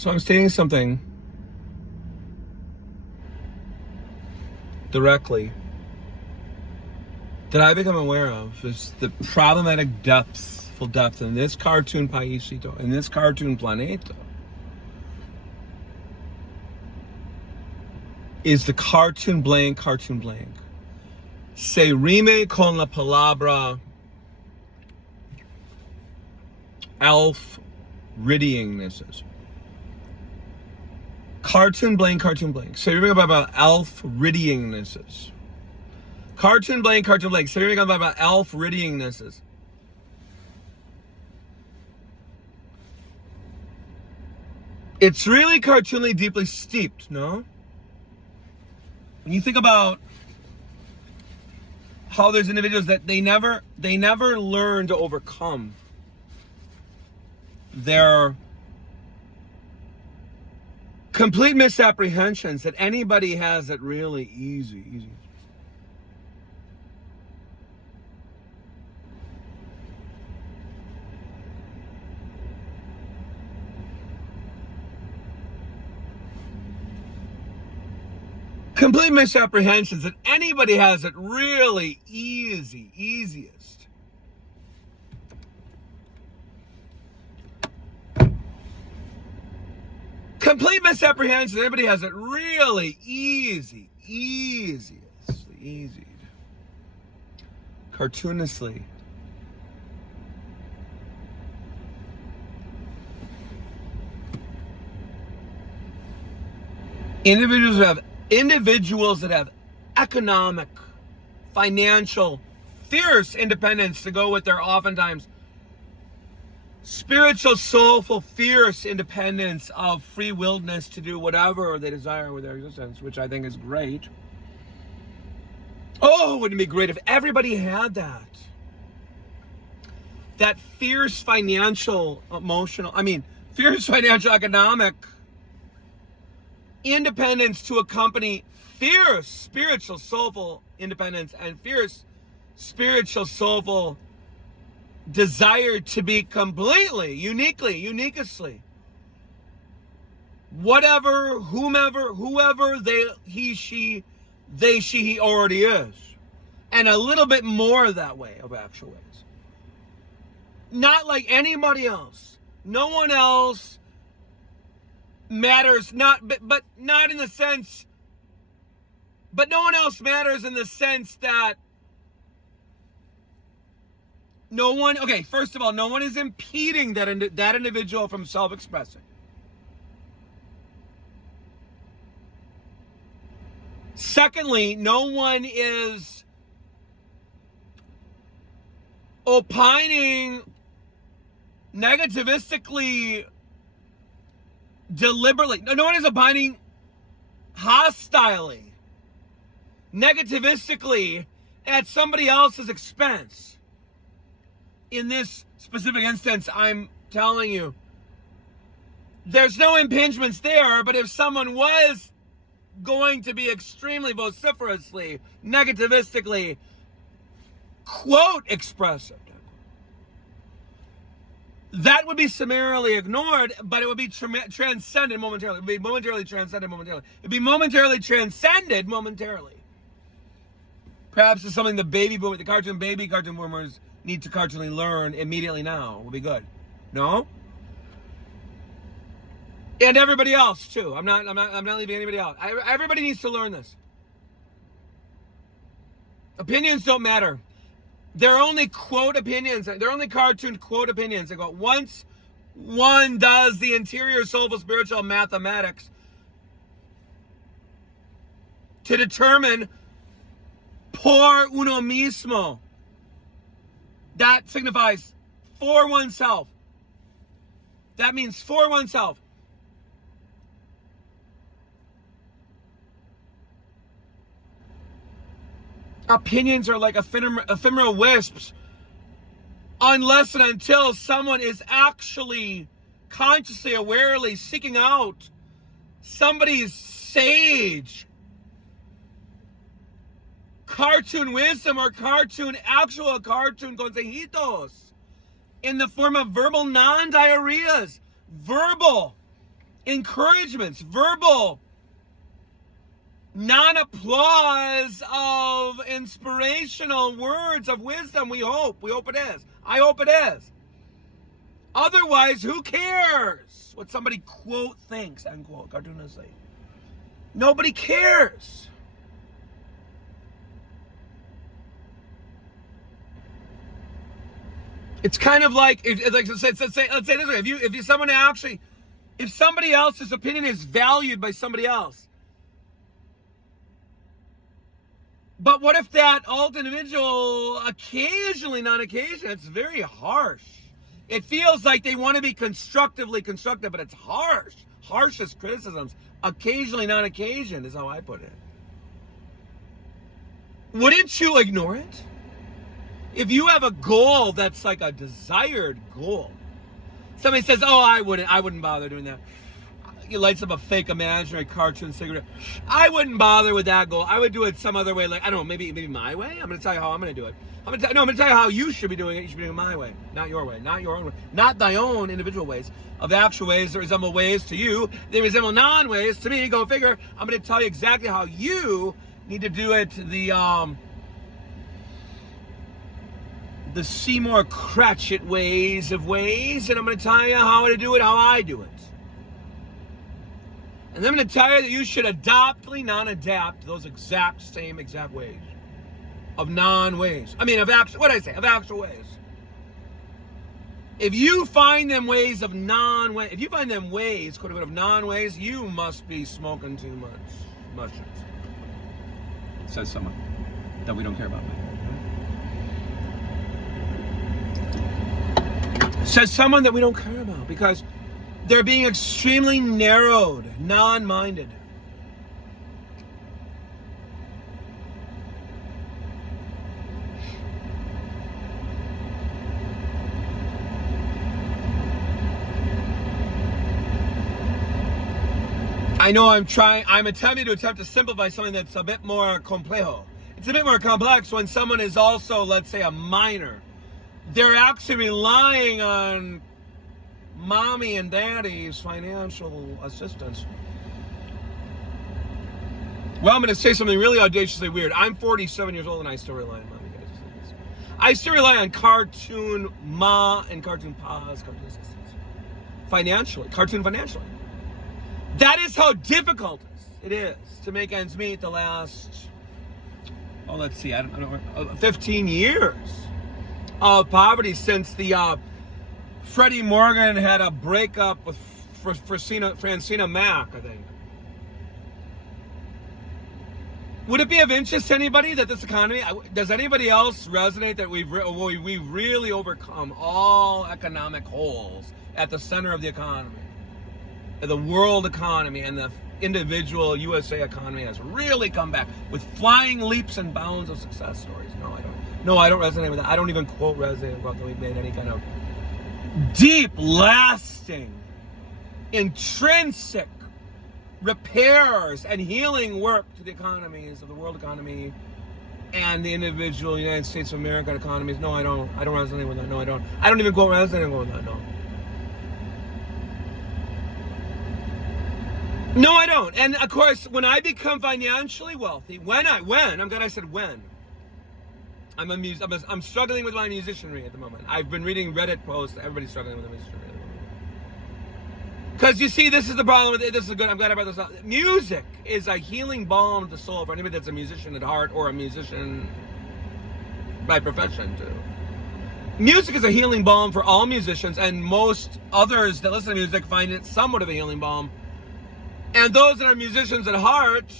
So I'm stating something directly that I become aware of is the problematic depth in this cartoon paísito, in this cartoon planeta, is the cartoon blank. Se rime con la palabra Self-Pityingnesses. Cartoon blank. Se rime about Self-Pityingnesses. Cartoon blank. Se rime about Self-Pityingnesses. It's really cartoonly deeply steeped, no? When you think about how there's individuals that they never learn to overcome their complete misapprehensions that anybody has it really easy. Complete misapprehensions that anybody has it really easiest. Complete misapprehensions that anybody has it really easiest. Cartoonishly. Individuals that have economic, financial, fierce independence to go with their oftentimes spiritual, soulful, fierce independence of free willedness to do whatever they desire with their existence, which I think is great. Oh, wouldn't it be great if everybody had that? That fierce financial, economic independence to accompany fierce spiritual, soulful independence and fierce spiritual, soulful desire to be completely, uniquely, whatever, whoever he already is. And a little bit more that way of actual ways. Not like anybody else. No one else matters, but not in the sense, but no one else matters in the sense that first of all, no one is impeding that individual from self-expressing. Secondly, no one is opining negativistically, deliberately. No one is opining hostilely, negativistically at somebody else's expense. In this specific instance, I'm telling you, there's no impingements there, but if someone was going to be extremely vociferously, negativistically, quote, expressive, that would be summarily ignored, but it would be transcended momentarily. It would be momentarily transcended momentarily. It would be momentarily transcended momentarily. Perhaps it's something the cartoon boomers need to cartoonly learn immediately now. Will be good. No? And everybody else too. I'm not leaving anybody out. Everybody needs to learn this. Opinions don't matter. They're only quote opinions. They're only cartoon quote opinions. They go, once one does the interior soulful spiritual mathematics to determine por uno mismo, that signifies for oneself. That means for oneself. Opinions are like ephemeral wisps unless and until someone is actually consciously, awarely seeking out somebody's sage cartoon wisdom or actual cartoon consejitos in the form of verbal non-diarrheas. Verbal encouragements, verbal, non-applause of inspirational words of wisdom. We hope it is. I hope it is. Otherwise, who cares what somebody quote thinks, unquote, cartoonishly? Nobody cares. It's kind of like, let's say this way: if somebody else's opinion is valued by somebody else, but what if that alt individual occasionally, not occasionally, it's very harsh. It feels like they want to be constructively constructive, but it's harsh. Harshest criticisms, occasionally, not occasion, is how I put it. Wouldn't you ignore it? If you have a goal that's like a desired goal, somebody says, "Oh, I wouldn't bother doing that." He lights up a fake imaginary cartoon cigarette. I wouldn't bother with that goal. I would do it some other way, like, I don't know, maybe my way. I'm going to tell you how I'm going to do it. I'm going to tell you how you should be doing it. You should be doing it my way, not your way, not your own way, not thy own individual ways. Of actual ways that resemble ways to you, they resemble non-ways to me. Go figure. I'm going to tell you exactly how you need to do it. The Seymour Cratchit ways, and I'm going to tell you how to do it, how I do it. And I'm going to tell you that you should non-adapt those exact ways of non-ways. I mean, of actual ways. If you find them ways of non-ways, if you find them ways, quote unquote, of non-ways, you must be smoking too much mushrooms. Says someone that we don't care about. Says someone that we don't care about because they're being extremely narrowed, non-minded. I know I'm attempting to simplify something that's a bit more complejo. It's a bit more complex when someone is also, let's say, a minor. They're actually relying on mommy and daddy's financial assistance. Well, I'm going to say something really audaciously weird. I'm 47 years old and I still rely on mommy and daddy's assistance. I still rely on cartoon ma and cartoon pa's cartoon assistance. Financially. That is how difficult it is to make ends meet the last, 15 years of poverty since the Freddie Morgan had a breakup with Francina Mack, I think. Would it be of interest to anybody that this economy, does anybody else resonate that we've really overcome all economic holes at the center of the economy? The world economy and the individual USA economy has really come back with flying leaps and bounds of success stories. No, I don't resonate with that. I don't even quote resonate about that we've made any kind of deep, lasting, intrinsic repairs and healing work to the economies of the world economy and the individual United States of America economies. No, I don't resonate with that. No, I don't. I don't even quote resonate with that. No, I don't. And of course, when I become financially wealthy, I'm glad I said when. I'm struggling with my musicianry at the moment. I've been reading Reddit posts. Everybody's struggling with their musicianry at the moment. Because you see, this is the problem with it. This is good. I'm glad I brought this up. Music is a healing balm to the soul for anybody that's a musician at heart or a musician by profession too. Music is a healing balm for all musicians, and most others that listen to music find it somewhat of a healing balm. And those that are musicians at heart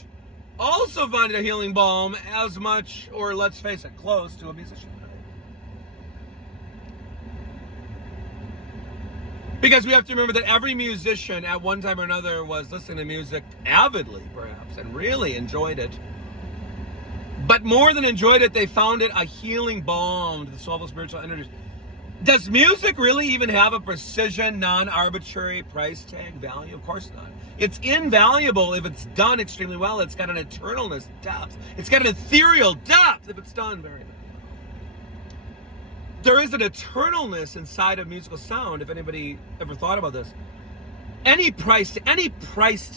also find it a healing balm as much, or let's face it, close to a musician. Because we have to remember that every musician at one time or another was listening to music avidly, perhaps, and really enjoyed it. But more than enjoyed it, they found it a healing balm to the soulful spiritual energies. Does music really even have a precision, non-arbitrary price tag value? Of course not. It's invaluable if it's done extremely well. It's got an eternalness depth. It's got an ethereal depth if it's done very well. There is an eternalness inside of musical sound, if anybody ever thought about this. any price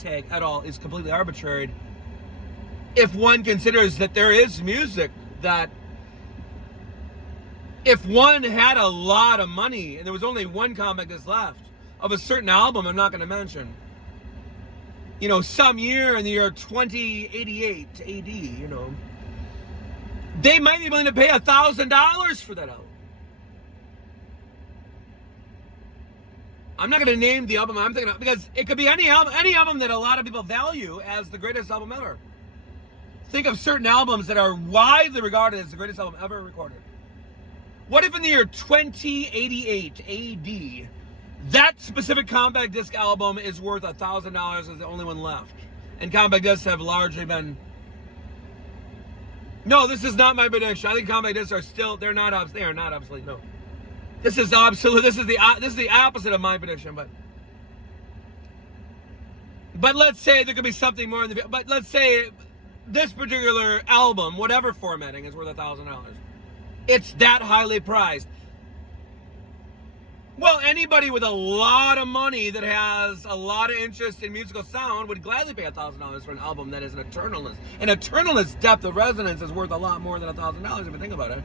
tag at all is completely arbitrary if one considers that there is music that, if one had a lot of money and there was only one compact disc left of a certain album I'm not going to mention, some year in the year 2088 AD, they might be willing to pay $1,000 for that album. I'm not going to name the album I'm thinking of, because it could be any album that a lot of people value as the greatest album ever. Think of certain albums that are widely regarded as the greatest album ever recorded. What if in the year 2088 AD, that specific compact disc album is worth $1,000 as the only one left? And compact discs have largely been... No, this is not my prediction. I think compact discs they are not obsolete, no. This is absolute. This is the opposite of my prediction. But let's say there could be something more in the. But let's say this particular album, whatever formatting, is worth $1,000. It's that highly prized. Well, anybody with a lot of money that has a lot of interest in musical sound would gladly pay $1,000 for an album that is an eternalist. An eternalist depth of resonance is worth a lot more than $1,000 if you think about it.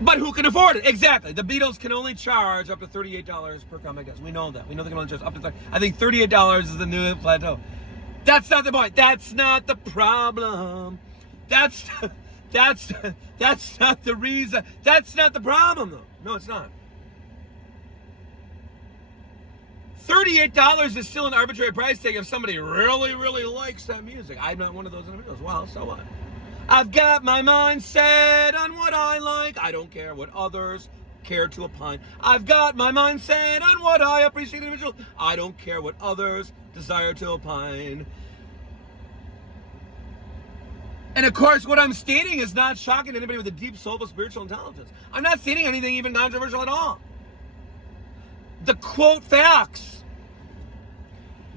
But who can afford it? Exactly. The Beatles can only charge up to $38 per compact disc. We know that. We know they can only charge up to I think $38 is the new plateau. That's not the point. That's not the problem. That's not the reason. That's not the problem, though. No, it's not. $38 is still an arbitrary price tag if somebody really, really likes that music. I'm not one of those individuals. Well, so what? I've got my mind set on what I like. I don't care what others care to opine. I've got my mind set on what I appreciate individually. I don't care what others desire to opine. And of course, what I'm stating is not shocking to anybody with a deep, soulful, spiritual intelligence. I'm not stating anything even controversial at all. The quote facts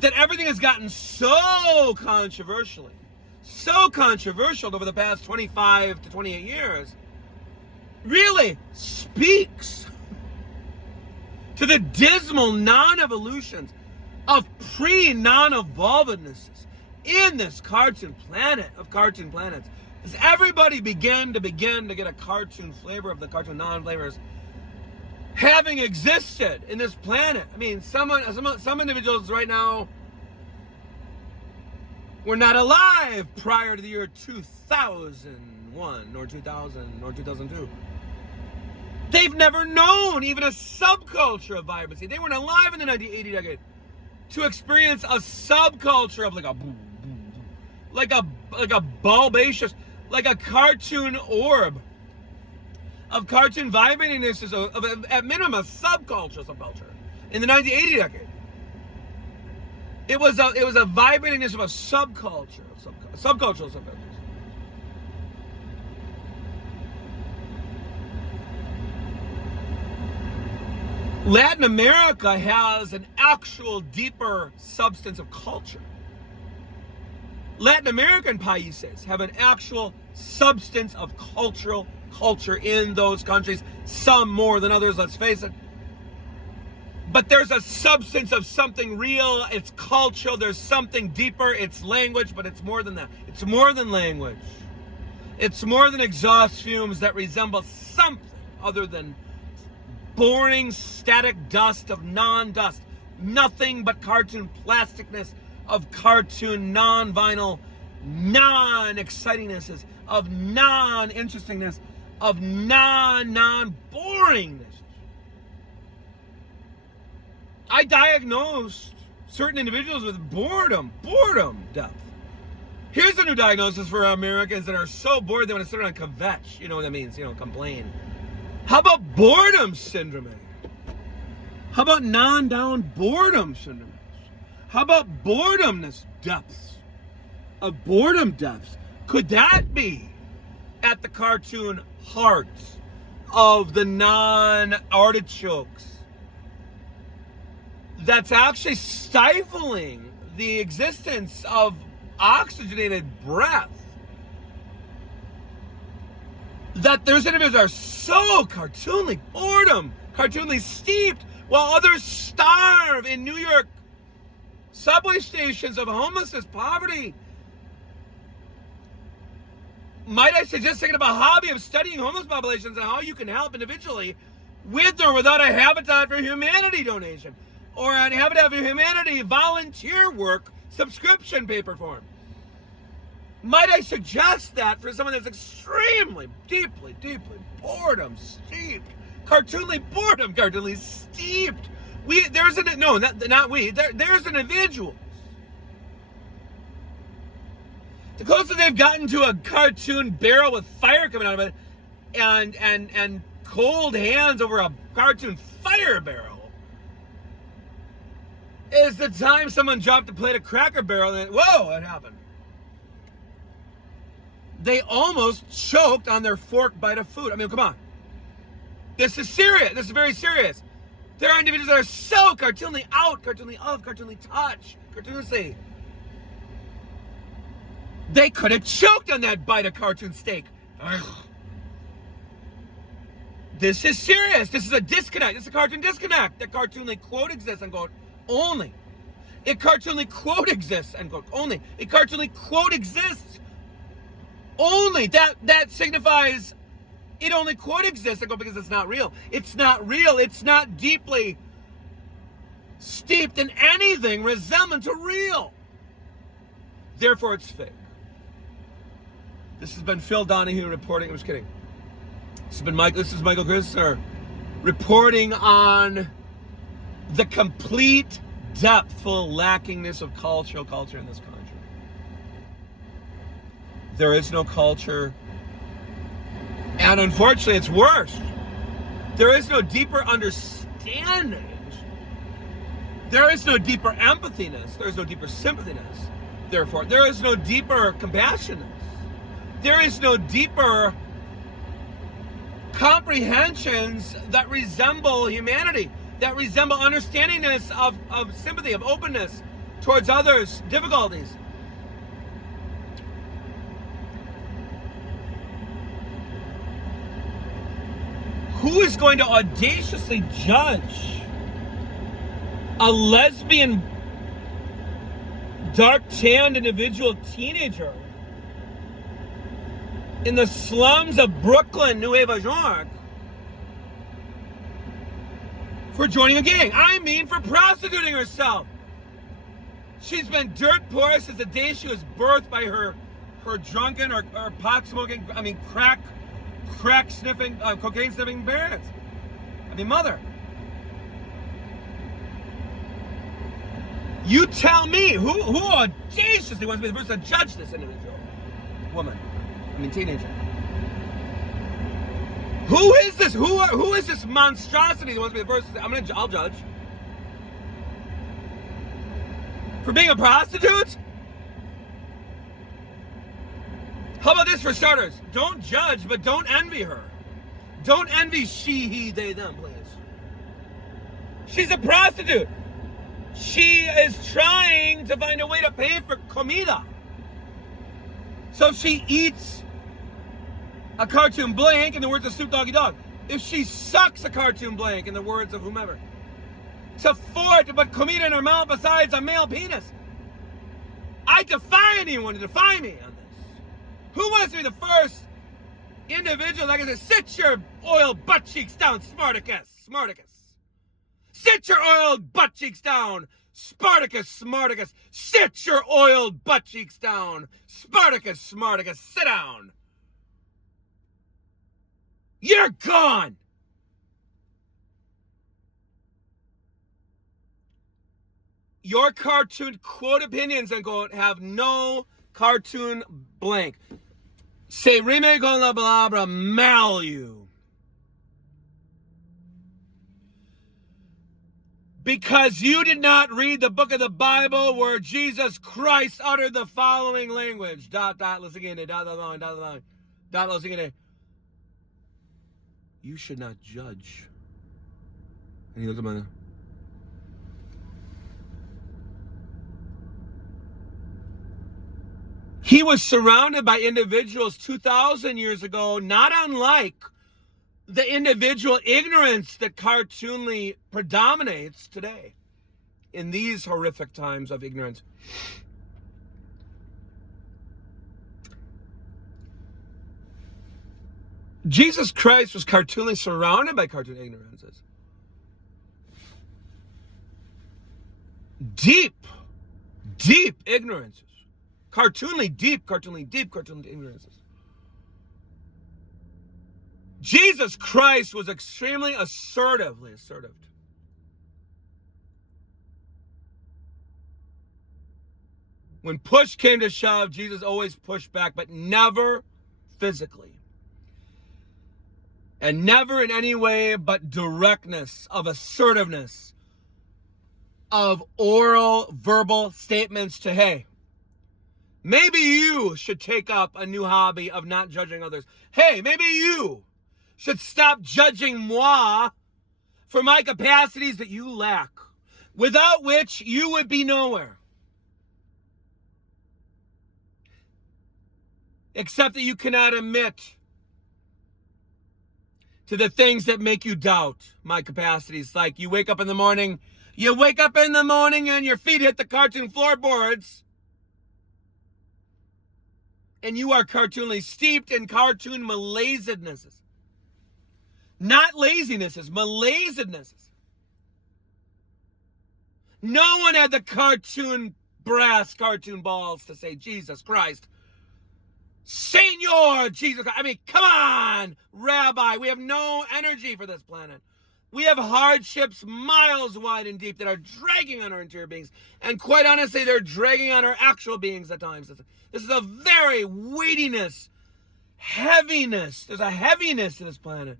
that everything has gotten so controversial over the past 25 to 28 years really speaks to the dismal non-evolutions of pre-non-evolvednesses in this cartoon planet of cartoon planets. As everybody began to get a cartoon flavor of the cartoon non-flavors having existed in this planet. I mean, some individuals right now were not alive prior to the year 2001 or 2000 or 2002. They've never known even a subculture of vibrancy. They weren't alive in the 1980 decade to experience a subculture of like a boom, boom, boom, like a bulbaceous, like a cartoon orb of cartoon vibratingnesses of at minimum a subculture in the 1980 decade. It was a vibratingness of a subcultural subcultures. Latin America has an actual deeper substance of culture. Latin American países have an actual substance of culture in those countries, some more than others, let's face it. But there's a substance of something real, it's cultural, there's something deeper, it's language, but it's more than that. It's more than language. It's more than exhaust fumes that resemble something other than boring, static dust of non-dust. Nothing but cartoon plasticness of cartoon non-vinyl, non-excitingnesses, of non-interestingness, of non-boringness. I diagnosed certain individuals with boredom depth. Here's a new diagnosis for Americans that are so bored they want to sit around and kvetch. You know what that means, complain. How about boredom syndrome? How about non-down boredom syndrome? How about boredomness depths? Of boredom depths. Could that be at the cartoon heart of the non-artichokes that's actually stifling the existence of oxygenated breath? That those individuals are so cartoonly steeped while others starve in New York subway stations of homelessness, poverty. Might I suggest taking up a hobby of studying homeless populations and how you can help individually with or without a Habitat for Humanity donation or a Habitat for Humanity volunteer work subscription paper form? Might I suggest that for someone that's extremely, deeply boredom steeped, cartoonly steeped? There's an individual. The closest they've gotten to a cartoon barrel with fire coming out of it and cold hands over a cartoon fire barrel is the time someone dropped a plate of Cracker Barrel and whoa, it happened. They almost choked on their fork bite of food. I mean, come on. This is serious. This is very serious. There are individuals that are so cartoonly out, cartoonly of, cartoonly touch, cartoonly. They could have choked on that bite of cartoon steak. Ugh. This is serious. This is a disconnect. This is a cartoon disconnect. The cartoonly quote exists, unquote, only. It cartoonly quote exists, unquote, only. It cartoonly quote exists only. That signifies it only quote exists, unquote, because it's not real. It's not real. It's not deeply steeped in anything resembling to real. Therefore, it's fake. This has been Phil Donahue reporting. I was kidding. This is Michael Christner reporting on the complete, depthful lackingness of culture in this country. There is no culture, and unfortunately, it's worse. There is no deeper understanding. There is no deeper empathyness. There is no deeper sympathyness. Therefore, there is no deeper compassion. There is no deeper comprehensions that resemble humanity, that resemble understandingness of sympathy, of openness towards others' difficulties. Who is going to audaciously judge a lesbian, dark-tanned individual teenager in the slums of Brooklyn, Nueva York, for joining a gang? I mean, for prostituting herself. She's been dirt poor since the day she was birthed by her drunken or pot smoking, crack sniffing, cocaine sniffing parents. Mother. You tell me who audaciously wants to be the person to judge this individual woman. Teenager. Who is this? Who is this monstrosity that wants to be the person? I'll judge. For being a prostitute? How about this for starters? Don't judge, but don't envy her. Don't envy she, he, they, them, please. She's a prostitute. She is trying to find a way to pay for comida. So she eats a cartoon blank, in the words of Snoop Doggy Dogg. If she sucks a cartoon blank, in the words of whomever, to afford to put comida in her mouth besides a male penis. I defy anyone to defy me on this. Who wants to be the first individual that can say, sit your oiled butt cheeks down, Smarticus. Sit your oiled butt cheeks down, Spartacus. Sit your oiled butt cheeks down, Spartacus. Sit down. You're gone. Your cartoon quote opinions and go have no cartoon blank. Se rime con la palabra malleus. Because you did not read the book of the Bible where Jesus Christ uttered the following language. Lo siguiente. You should not judge. And he looked at my... He was surrounded by individuals 2,000 years ago, not unlike the individual ignorance that cartoonly predominates today in these horrific times of ignorance. Jesus Christ was cartoonly surrounded by cartoon ignorances. Deep ignorances. Cartoonly deep ignorances. Jesus Christ was extremely assertive. When push came to shove, Jesus always pushed back, but never physically. And never in any way but directness, of assertiveness, of oral, verbal statements to, hey, maybe you should take up a new hobby of not judging others. Hey, maybe you should stop judging moi for my capacities that you lack, without which you would be nowhere. Except that you cannot admit to the things that make you doubt my capacities. Like you wake up in the morning and your feet hit the cartoon floorboards. And you are cartoonly steeped in cartoon malazednesses. Not lazinesses, malazednesses. No one had the cartoon balls to say, Jesus Christ, Senor Jesus Christ. I mean, come on, Rabbi. We have no energy for this planet. We have hardships miles wide and deep that are dragging on our interior beings. And quite honestly, they're dragging on our actual beings at times. This is a very weightiness, heaviness. There's a heaviness to this planet.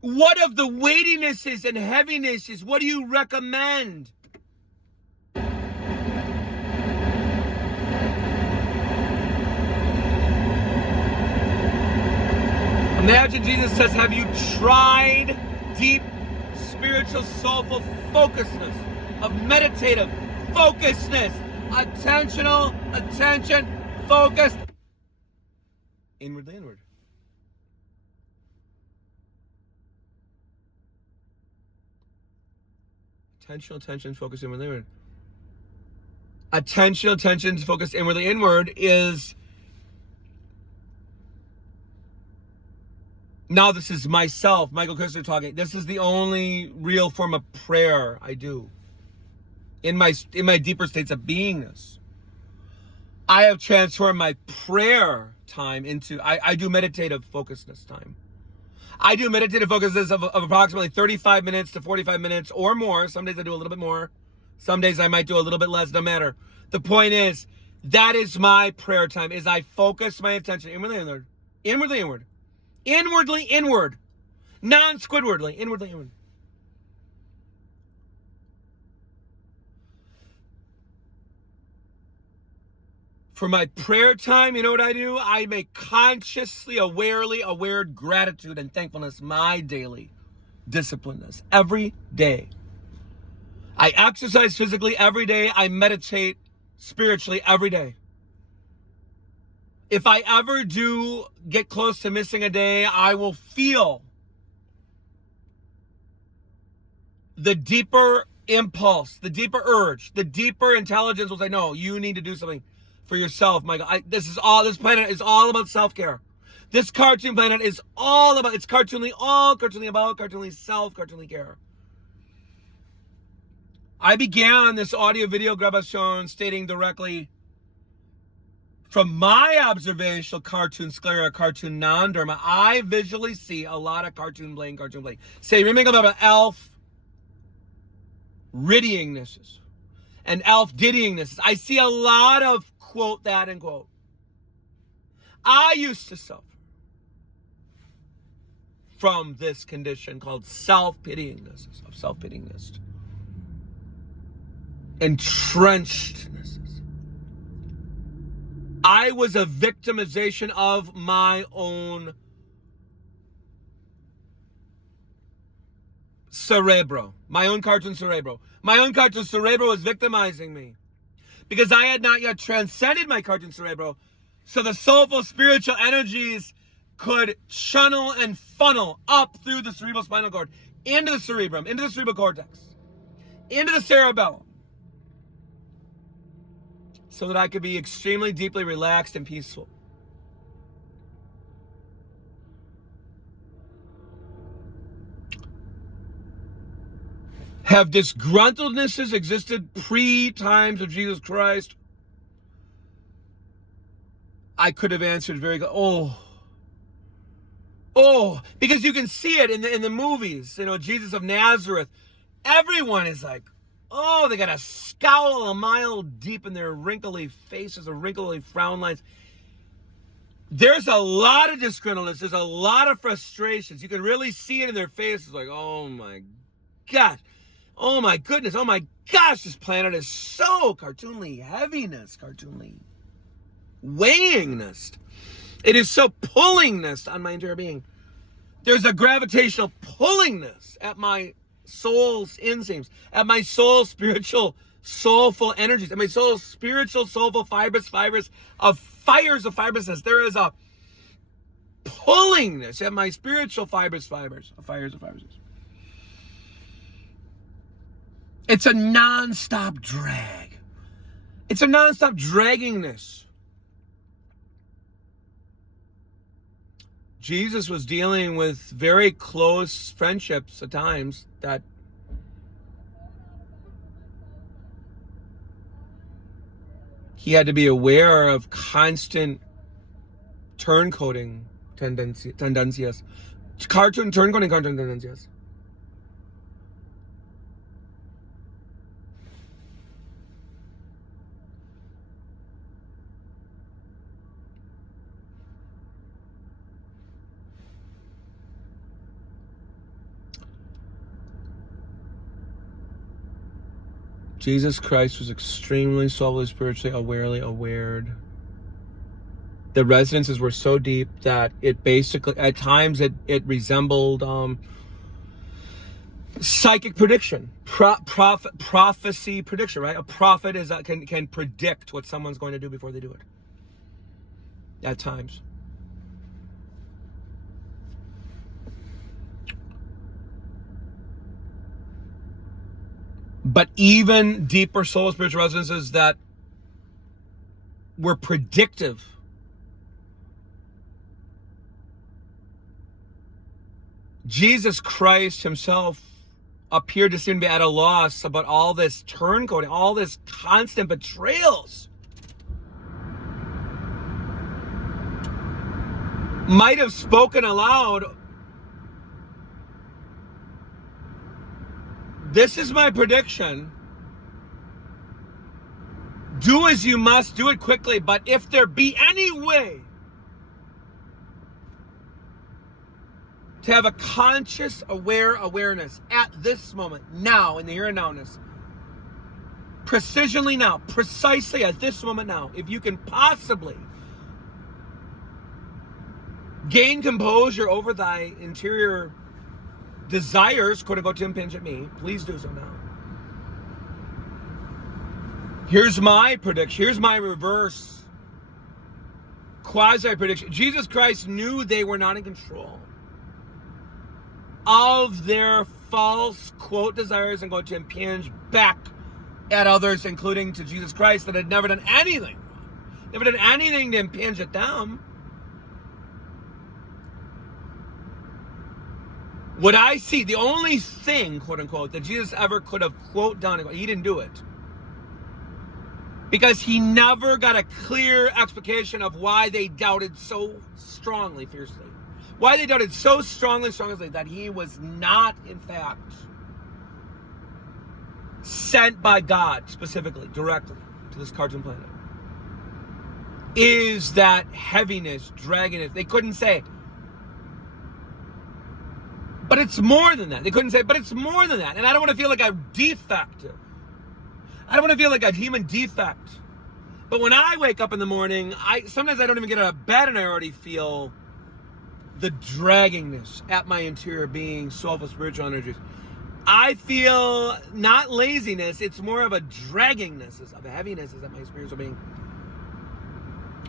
What of the weightinesses and heavinesses, what do you recommend? Imagine Jesus says, have you tried deep, spiritual, soulful focusedness, of meditative focusedness, attentional, attention, focused, inwardly inward. Attentional, attention, focus inwardly inward. Attentional, attention, focus inwardly inward is... Now this is myself, Michael Christer talking. This is the only real form of prayer I do. In my deeper states of beingness. I have transformed my prayer time into, I do meditative focusedness time. I do meditative focusedness of approximately 35 minutes to 45 minutes or more. Some days I do a little bit more. Some days I might do a little bit less, no matter. The point is, that is my prayer time, is I focus my attention inwardly inward. Inwardly inward. Inwardly inward. Non-squidwardly. Inwardly inward. For my prayer time, you know what I do? I make consciously, aware gratitude and thankfulness my daily disciplineness. Every day. I exercise physically every day. I meditate spiritually every day. If I ever do get close to missing a day, I will feel the deeper impulse, the deeper urge, the deeper intelligence will say, no, you need to do something for yourself, Michael. This planet is all about self-care. This cartoon planet is all about, it's cartoonly about, cartoonly self, cartoonly care. I began this audio video grabation stating directly, from my observational cartoon sclera, cartoon non-derma, I visually see a lot of cartoon blame. Say, remember about elf riddyingnesses and elf diddyingnesses. I see a lot of quote that and quote. I used to suffer from this condition called self-pityingnesses, of self-pityingness. Entrenchednesses. I was a victimization of my own cerebro. My own cartoon cerebro. My own cartoon cerebro was victimizing me. Because I had not yet transcended my cartoon cerebro So the soulful spiritual energies could channel and funnel up through the cerebral spinal cord, into the cerebrum, into the cerebral cortex, into the cerebellum, so that I could be extremely deeply relaxed and peaceful. Have disgruntlednesses existed pre-times of Jesus Christ? I could have answered very good. Because you can see it in the movies. You know, Jesus of Nazareth. Everyone is like, they got a scowl a mile deep in their wrinkly faces, or wrinkly frown lines. There's a lot of disgruntledness. There's a lot of frustrations. You can really see it in their faces. Like, oh my gosh. Oh my goodness. Oh my gosh. This planet is so cartoonly heaviness. Cartoonly weighingness. It is so pullingness on my entire being. There's a gravitational pullingness at my soul's inseams, at my soul's spiritual, soulful energies, at my soul's spiritual, soulful fibers of fires of fibrousness. There is a pullingness at my spiritual fires of fibrousness. It's a non-stop drag. It's a non-stop draggingness. Jesus was dealing with very close friendships at times that he had to be aware of constant turncoating tendencias. Cartoon turncoating tendencias. Jesus Christ was extremely soulfully, spiritually, aware. The resonances were so deep that it basically, at times, it resembled psychic prediction, prophecy prediction, right? A prophet can predict what someone's going to do before they do it. At times. But even deeper soul spiritual resonances that were predictive. Jesus Christ himself appeared to seem to be at a loss about all this turncoating, all this constant betrayals. Might have spoken aloud. This is my prediction. Do as you must, do it quickly, but if there be any way to have a conscious, awareness at this moment, now, in the here and nowness, precisionally now, precisely at this moment now, if you can possibly gain composure over thy interior desires, quote unquote, to impinge at me, please do so now. Here's my prediction. Here's my reverse quasi prediction. Jesus Christ knew they were not in control of their false, quote, desires and quote, to impinge back at others, including to Jesus Christ, that had never done anything wrong. Never done anything to impinge at them. What I see, the only thing, quote unquote, that Jesus ever could have, quote, done, he didn't do it. Because he never got a clear explication of why they doubted so strongly, fiercely. Why they doubted so strongly that he was not, in fact, sent by God, specifically, directly, to this cartoon planet. Is that heaviness, dragginess. They couldn't say, but it's more than that. They couldn't say, but it's more than that. And I don't want to feel like I'm defective. I don't want to feel like a human defect. But when I wake up in the morning, sometimes I don't even get out of bed and I already feel the draggingness at my interior being, soulful spiritual energies. I feel not laziness, it's more of a draggingness, of a heaviness at my spiritual being.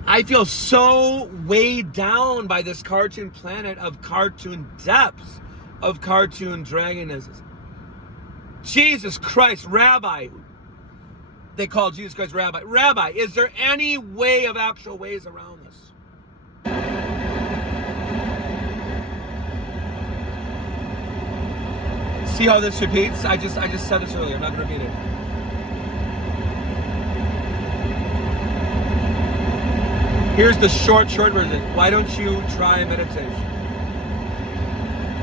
I feel so weighed down by this cartoon planet of cartoon depths, of cartoon dragonesses. Jesus Christ, Rabbi. They call Jesus Christ Rabbi. Rabbi, is there any way of actual ways around this? See how this repeats? I just said this earlier. I'm not going to repeat it. Here's the short version. Why don't you try meditation?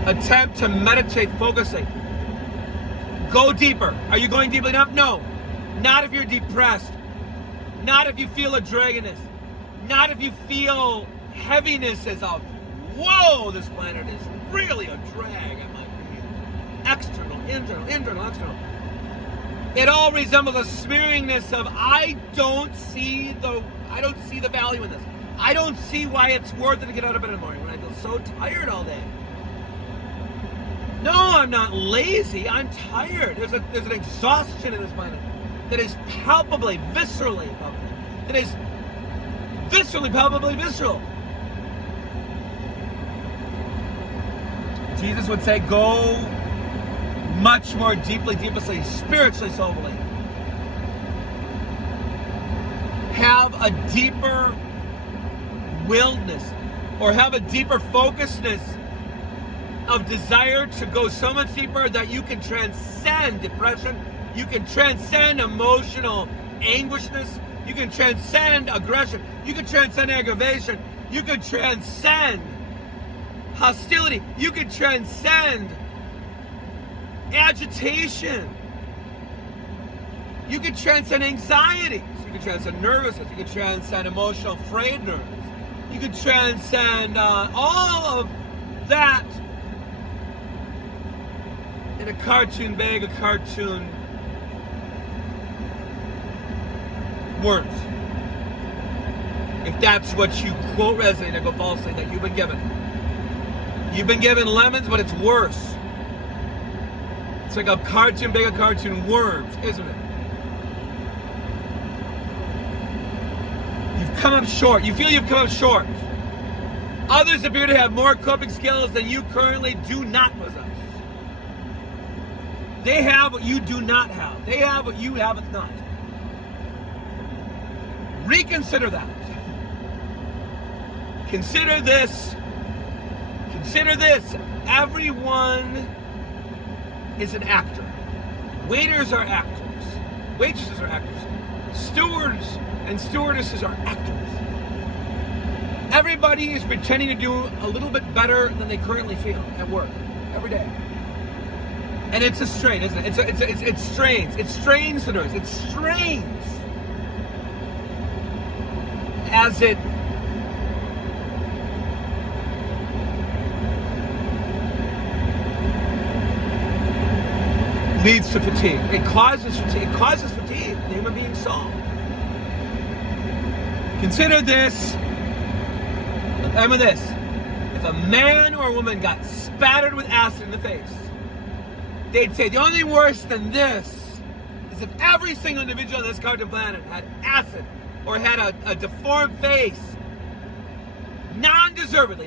Attempt to meditate focusing. Go deeper. Are you going deep enough? No. Not if you're depressed. Not if you feel a dragoness. Not if you feel heaviness as of, whoa, this planet is really a drag. I might be external, internal, external. It all resembles a smearingness of, I don't see the value in this. I don't see why it's worth it to get out of bed in the morning when I feel so tired all day. No, I'm not lazy. I'm tired. There's an exhaustion in this planet that is palpably, viscerally palpable. That is viscerally, palpably visceral. Jesus would say, go much more deeply, spiritually, soulfully. Have a deeper willedness, or have a deeper focusedness of desire to go so much deeper that you can transcend depression, you can transcend emotional anguishness, you can transcend aggression, you can transcend aggravation, you can transcend hostility, you can transcend agitation, you can transcend anxiety, you can transcend nervousness, you can transcend emotional frayed nerves, you can transcend all of that in a cartoon bag of cartoon words. If that's what you quote resonate and go falsely that you've been given. You've been given lemons, but it's worse. It's like a cartoon bag of cartoon worms, isn't it? You've come up short. You feel you've come up short. Others appear to have more coping skills than you currently do not possess. They have what you do not have. They have what you have not. Reconsider that. Consider this. Consider this. Everyone is an actor. Waiters are actors. Waitresses are actors. Stewards and stewardesses are actors. Everybody is pretending to do a little bit better than they currently feel at work every day. And it's a strain, isn't it? It strains. It strains the nerves. It strains as it leads to fatigue. It causes fatigue. It causes fatigue in the human being's soul. Consider this. Remember this. If a man or a woman got spattered with acid in the face, they'd say the only thing worse than this is if every single individual on this cartoon planet had acid or had a deformed face, non-deservedly,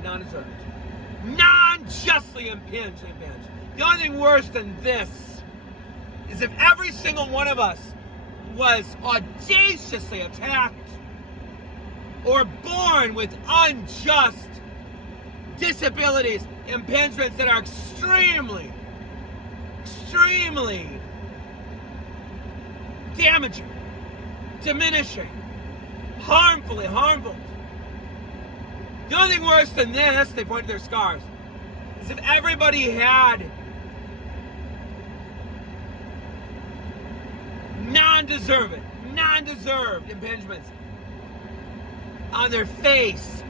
non-justly impinged. The only thing worse than this is if every single one of us was audaciously attacked or born with unjust disabilities, impingements that are extremely damaging, diminishing, harmful. The only thing worse than this, they point to their scars, is if everybody had non-deserved impingements on their face.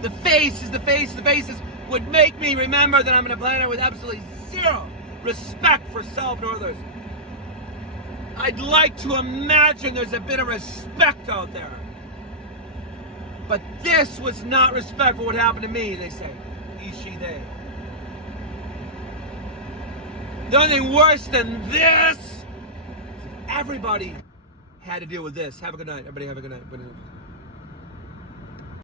The faces would make me remember that I'm on a planet with absolutely zero respect for self and others. I'd like to imagine there's a bit of respect out there. But this was not respect for what happened to me, they say. He, she, they. The only thing worse than this, everybody had to deal with this. Have a good night. Everybody have a good night.